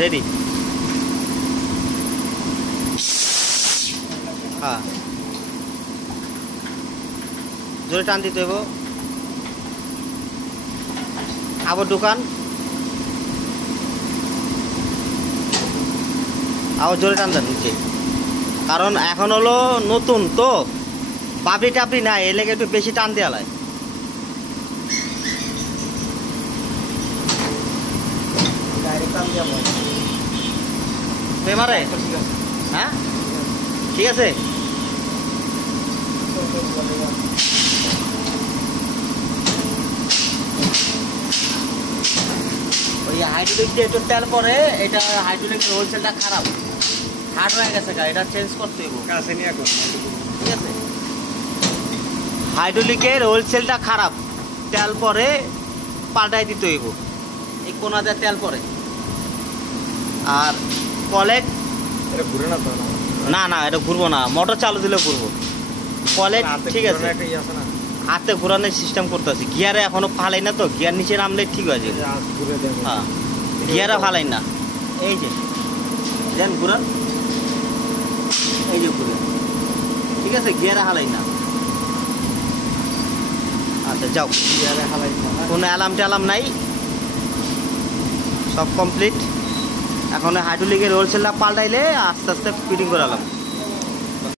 Ready. হ্যাঁ, জোরে টান দিতে হইব। আবার দোকান, আবার জোরে টান দেন নিচে, কারণ এখন হলো নতুন তো বাবরি টাবরি নাই, এর লেগে একটু বেশি টান দেওয়া লাগে। মারে হ্যাঁ ঠিক আছে। ওই হাইড্রোলিক দিয়ে একটু তেল পরে, এটা হাইড্রোলিক হোলসেলটা খারাপ, হার্ড হয়ে গেছে, এটা চেঞ্জ করতে হইব। ঠিক আছে, হাইড্রোলিকের হোলসেলটা খারাপ, তেল পরে পাল্টাই দিতে হইব। এই কোনাতে তেল পরে। আর কলেট ঘুরে না তো? না না, এটা ঘুরবো না, মোটর চালু দিলে ঘুরবো। কলেট ঠিক আছে, হাতে ঘুরানোর সিস্টেম করতেছি। গিয়ারে এখনো ফালাই না তো, গিয়ার নিচে নামলে ঠিক আছে। হ্যাঁ, গিয়ারে ফালাই না। এই যে দেন ঘুরান, এই যে ঘুরে, ঠিক আছে, গিয়ারে হালাই না। আচ্ছা যাও, গিয়ারে হালাই না, কোনো অ্যালার্ম ট্যালার্ম নাই, সব কমপ্লিট। এখন হাইড্রোলিকের হোলসেলটা পাল্টাইলে আস্তে আস্তে ফিটিং করালাম।